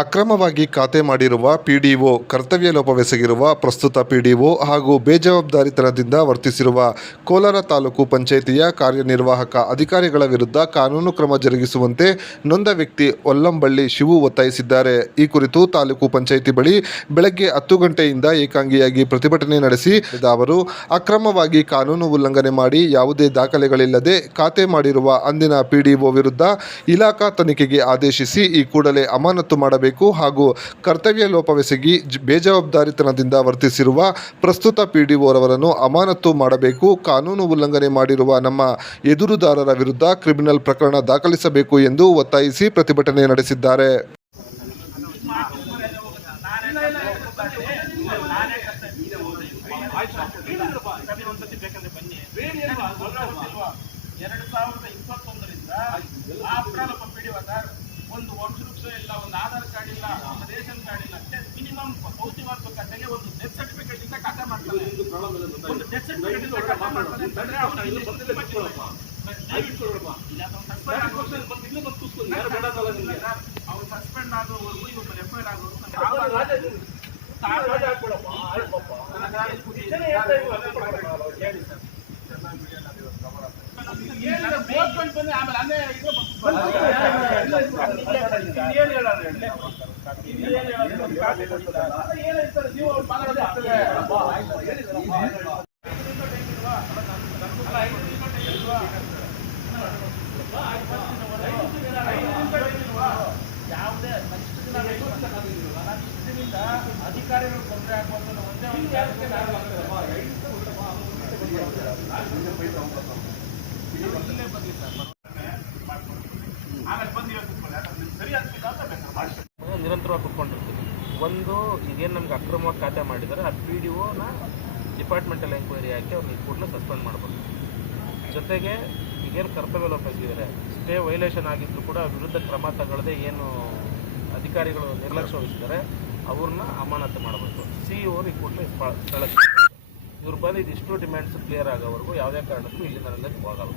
ಅಕ್ರಮವಾಗಿ ಖಾತೆ ಮಾಡಿರುವ ಪಿಡಿಒ, ಕರ್ತವ್ಯ ಲೋಪವೆಸಗಿರುವ ಪ್ರಸ್ತುತ ಪಿಡಿಒ ಹಾಗೂ ಬೇಜವಾಬ್ದಾರಿತನದಿಂದ ವರ್ತಿಸಿರುವ ಕೋಲಾರ ತಾಲೂಕು ಪಂಚಾಯಿತಿಯ ಕಾರ್ಯನಿರ್ವಾಹಕ ಅಧಿಕಾರಿಗಳ ವಿರುದ್ಧ ಕಾನೂನು ಕ್ರಮ ಜರುಗಿಸುವಂತೆ ನೊಂದ ವ್ಯಕ್ತಿ ಒಲ್ಲಂಬಳ್ಳಿ ಶಿವು ಒತ್ತಾಯಿಸಿದ್ದಾರೆ. ಈ ಕುರಿತು ತಾಲೂಕು ಪಂಚಾಯಿತಿ ಬಳಿ ಬೆಳಗ್ಗೆ 10 ಗಂಟೆಯಿಂದ ಏಕಾಂಗಿಯಾಗಿ ಪ್ರತಿಭಟನೆ ನಡೆಸಿ ಅವರು ಅಕ್ರಮವಾಗಿ ಕಾನೂನು ಉಲ್ಲಂಘನೆ ಮಾಡಿ ಯಾವುದೇ ದಾಖಲೆಗಳಿಲ್ಲದೆ ಖಾತೆ ಮಾಡಿರುವ ಅಂದಿನ ಪಿಡಿಒ ವಿರುದ್ಧ ಇಲಾಖಾ ತನಿಖೆಗೆ ಆದೇಶಿಸಿ ಈ ಕೂಡಲೇ ಅಮಾನತು ಮಾಡಬೇಕು ಹಾಗೂ ಕರ್ತವ್ಯ ಲೋಪವೆಸಗಿ ಬೇಜವಾಬ್ದಾರಿತನದಿಂದ ವರ್ತಿಸಿರುವ ಪ್ರಸ್ತುತ ಪಿಡಿಒರವರನ್ನು ಅಮಾನತು ಮಾಡಬೇಕು. ಕಾನೂನು ಉಲ್ಲಂಘನೆ ಮಾಡಿರುವ ನಮ್ಮ ಎದುರುದಾರರ ವಿರುದ್ಧ ಕ್ರಿಮಿನಲ್ ಪ್ರಕರಣ ದಾಖಲಿಸಬೇಕು ಎಂದು ಒತ್ತಾಯಿಸಿ ಪ್ರತಿಭಟನೆ ನಡೆಸಿದ್ದಾರೆ. ಒಂದು ವಂಶವೃಕ್ಷ ಇಲ್ಲ, ಒಂದು ಆಧಾರ್ ಕಾರ್ಡ್ ಇಲ್ಲ, ಒಂದು ರೇಷನ್ ಕಾರ್ಡ್ ಇಲ್ಲ, ಮಿನಿಮಮ್ ಭೌತಿಕತೆಗೆ ಒಂದು ಡೆತ್ ಸರ್ಟಿಫಿಕೇಟ್ ಇಂದ ಖಾತೆ ಮಾಡ್ತಾರೆ. ಒಂದು ಡೆತ್ ಸರ್ಟಿಫಿಕೇಟ್ ಇಂದ ಖಾತೆ ಮಾಡ್ತಾರೆ ಅಂತಂದ್ರೆ ಅವ್ರು ಸಸ್ಪೆಂಡ್ ಆಗೋವರೆಗೂ ಇವರು ಎಫ್ಐಆರ್ ಆಗೋರು ಯಾವುದೇ ಅಧಿಕಾರಿಗಳು ತೊಂದರೆ ಆಗುವಂತ ನಿರಂತರವಾಗಿ ಕುತ್ಕೊಂಡಿರ್ತೀವಿ. ಒಂದು ಈಗೇನು ನಮ್ಗೆ ಅಕ್ರಮವಾಗಿ ಖಾತೆ ಮಾಡಿದ್ದಾರೆ, ಆ ಪಿಡಿಒನ ಡಿಪಾರ್ಟ್ಮೆಂಟಲ್ ಎಂಕ್ವೈರಿ ಹಾಕಿ ಅವ್ರನ್ನ ಕೂಡಲೇ ಸಸ್ಪೆಂಡ್ ಮಾಡಬೇಕು. ಜೊತೆಗೆ ಈಗೇನು ಕರ್ತವ್ಯ ಲೋಪಿಸಿದ್ದಾರೆ, ಸ್ಟೇ ವೈಲೇಷನ್ ಆಗಿದ್ರು ಕೂಡ ವಿರುದ್ಧ ಕ್ರಮ ತಗೊಳ್ಳದೆ ಏನು ಅಧಿಕಾರಿಗಳು ನಿರ್ಲಕ್ಷ್ಯ ವಹಿಸಿದ್ದಾರೆ ಅವ್ರನ್ನ ಅಮಾನತು ಮಾಡಬೇಕು. ಸಿಇಒರು ಈ ಕೂಡಲೇ ಸ್ಥಳಕ್ಕೆ ಇವ್ರು ಬಂದು ಇದಿಷ್ಟು ಡಿಮ್ಯಾಂಡ್ಸ್ ಕ್ಲಿಯರ್ ಆಗೋವರೆಗೂ ಯಾವುದೇ ಕಾರಣಕ್ಕೂ ಇಲ್ಲಿಂದ ಹೋಗಲ್ಲ.